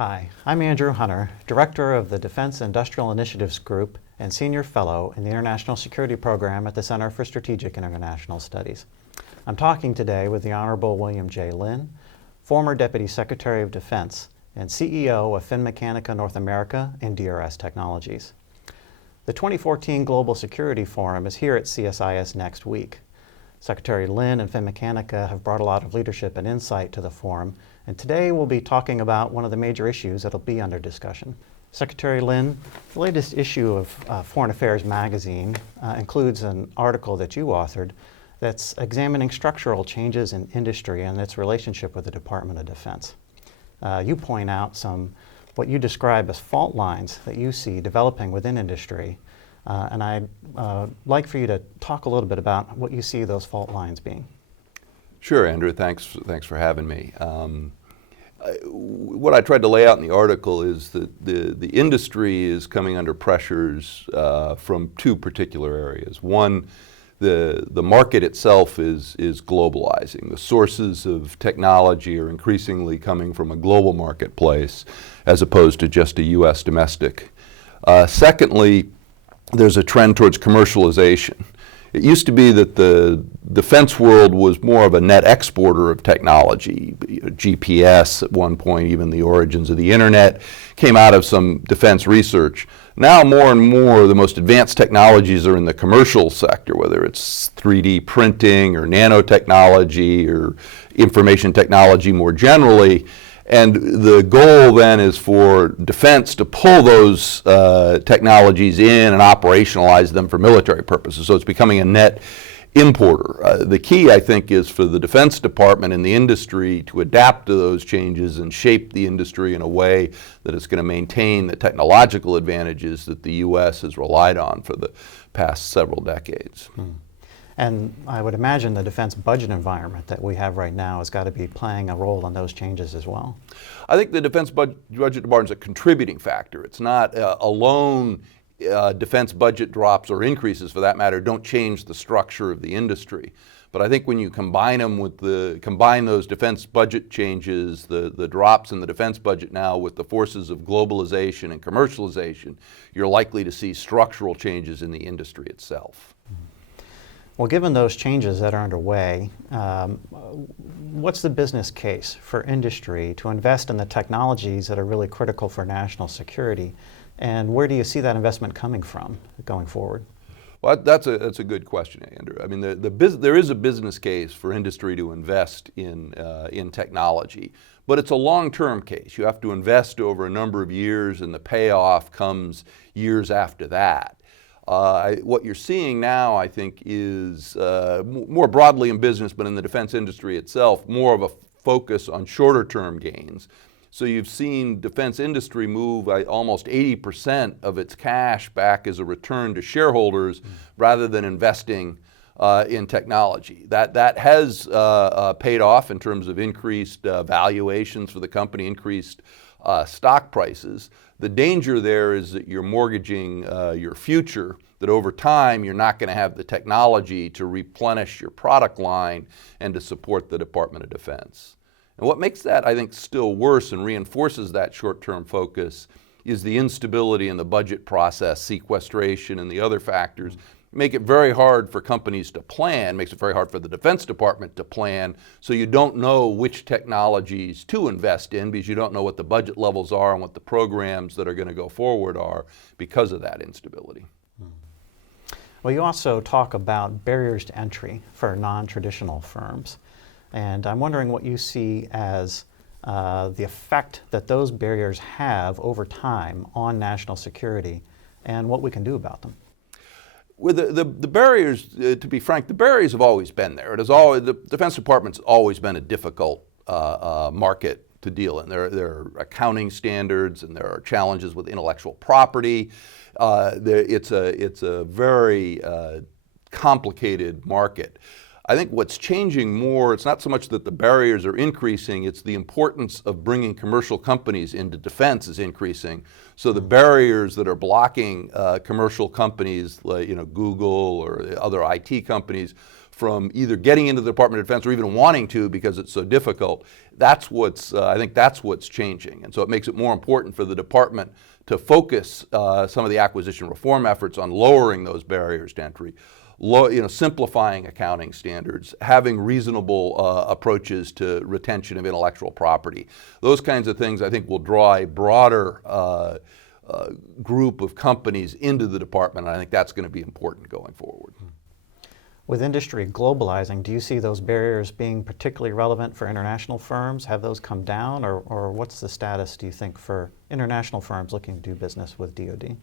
Hi, I'm Andrew Hunter, Director of the Defense Industrial Initiatives Group and Senior Fellow in the International Security Program at the Center for Strategic and International Studies. I'm talking today with the Honorable William J. Lynn, former Deputy Secretary of Defense and CEO of Finmeccanica North America and DRS Technologies. The 2014 Global Security Forum is here at CSIS next week. Secretary Lynn and Finmeccanica have brought a lot of leadership and insight to the forum, and today we'll be talking about one of the major issues that'll be under discussion. Secretary Lynn, the latest issue of Foreign Affairs magazine includes an article that you authored that's examining structural changes in industry and its relationship with the Department of Defense. You point out what you describe as fault lines that you see developing within industry, and I'd like for you to talk a little bit about what you see those fault lines being. Sure, Andrew. Thanks for having me. What I tried to lay out in the article is that the industry is coming under pressures from two particular areas. One, the market itself is globalizing. The sources of technology are increasingly coming from a global marketplace as opposed to just a U.S. domestic. Secondly, there's a trend towards commercialization. It used to be that the defense world was more of a net exporter of technology. GPS at one point, even the origins of the internet, came out of some defense research. Now more and more the most advanced technologies are in the commercial sector, whether it's 3D printing or nanotechnology or information technology more generally. And the goal then is for defense to pull those technologies in and operationalize them for military purposes. So it's becoming a net importer. The key, I think, is for the Defense Department and the industry to adapt to those changes and shape the industry in a way that it's going to maintain the technological advantages that the U.S. has relied on for the past several decades. And I would imagine the defense budget environment that we have right now has got to be playing a role in those changes as well. I think the defense budget department is a contributing factor. It's not alone. Defense budget drops or increases, for that matter, don't change the structure of the industry. But I think when you combine those defense budget changes, the drops in the defense budget now with the forces of globalization and commercialization, you're likely to see structural changes in the industry itself. Well, given those changes that are underway, what's the business case for industry to invest in the technologies that are really critical for national security? And where do you see that investment coming from going forward? Well, that's a good question, Andrew. I mean, there is a business case for industry to invest in technology, but it's a long-term case. You have to invest over a number of years, and the payoff comes years after that. What you're seeing now, I think, is more broadly in business, but in the defense industry itself, more of a focus on shorter-term gains. So you've seen defense industry move almost 80% of its cash back as a return to shareholders rather than investing in technology. That has paid off in terms of increased valuations for the company, increased stock prices. The danger there is that you're mortgaging your future, that over time you're not going to have the technology to replenish your product line and to support the Department of Defense. And what makes that, I think, still worse and reinforces that short-term focus is the instability in the budget process, sequestration, and the other factors make it very hard for companies to plan, makes it very hard for the Defense Department to plan, so you don't know which technologies to invest in because you don't know what the budget levels are and what the programs that are going to go forward are because of that instability. Well, you also talk about barriers to entry for non-traditional firms. And I'm wondering what you see as the effect that those barriers have over time on national security and what we can do about them. Well, the barriers, to be frank, the barriers have always been there. The Defense Department's always been a difficult market to deal in. There are accounting standards and there are challenges with intellectual property. It's a very complicated market. I think what's changing more, it's not so much that the barriers are increasing, it's the importance of bringing commercial companies into defense is increasing. So the barriers that are blocking commercial companies like Google or other IT companies from either getting into the Department of Defense or even wanting to because it's so difficult. That's what's, I think that's what's changing. And so it makes it more important for the department to focus some of the acquisition reform efforts on lowering those barriers to entry, simplifying accounting standards, having reasonable approaches to retention of intellectual property. Those kinds of things I think will draw a broader group of companies into the department, and I think that's going to be important going forward. With industry globalizing, do you see those barriers being particularly relevant for international firms? Have those come down, or what's the status, do you think, for international firms looking to do business with DoD?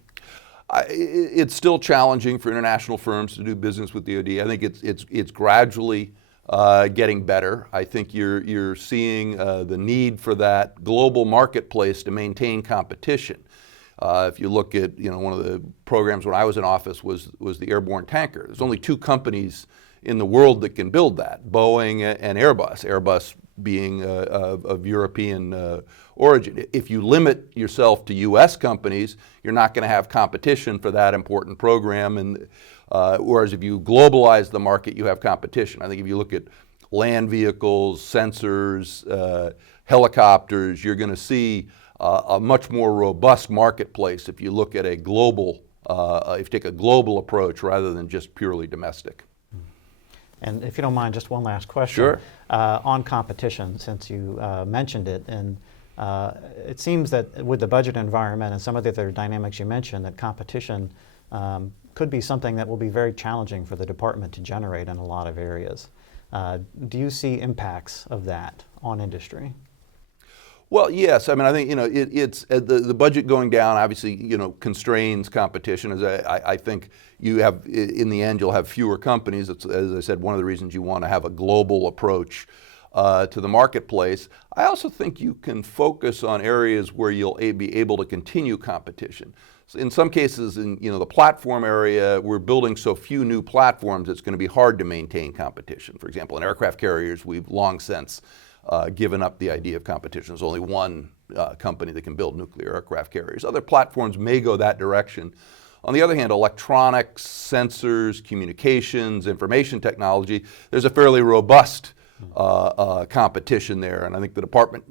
It's still challenging for international firms to do business with DoD. I think it's gradually getting better. I think you're seeing the need for that global marketplace to maintain competition. If you look at, one of the programs when I was in office was the airborne tanker. There's only 2 companies in the world that can build that, Boeing and Airbus. Airbus being of European origin. If you limit yourself to U.S. companies, you're not going to have competition for that important program. And whereas if you globalize the market, you have competition. I think if you look at land vehicles, sensors, helicopters, you're going to see a much more robust marketplace if you look at a global, if you take a global approach rather than just purely domestic. And if you don't mind, just one last question. Sure. On competition, since you mentioned it, and it seems that with the budget environment and some of the other dynamics you mentioned, that competition could be something that will be very challenging for the department to generate in a lot of areas. Do you see impacts of that on industry? Well, yes. I mean, I think it's the budget going down. Obviously, constrains competition. As I think you have in the end, you'll have fewer companies. It's, as I said, one of the reasons you want to have a global approach to the marketplace. I also think you can focus on areas where you'll be able to continue competition. So in some cases, in the platform area, we're building so few new platforms, it's going to be hard to maintain competition. For example, in aircraft carriers, we've long since given up the idea of competition. There's only one company that can build nuclear aircraft carriers. Other platforms may go that direction. On the other hand, electronics, sensors, communications, information technology, there's a fairly robust competition there. And I think the department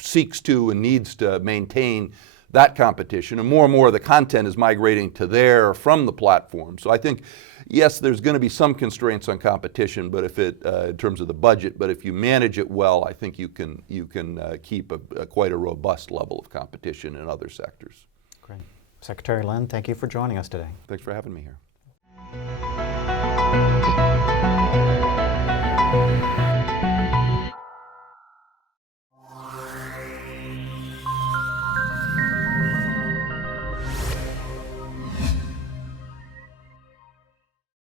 seeks to and needs to maintain that competition. And more of the content is migrating to there from the platform. So I think, yes, there's going to be some constraints on competition, but if it, in terms of the budget, but if you manage it well, I think you can keep quite a robust level of competition in other sectors. Great. Secretary Lynn, thank you for joining us today. Thanks for having me here.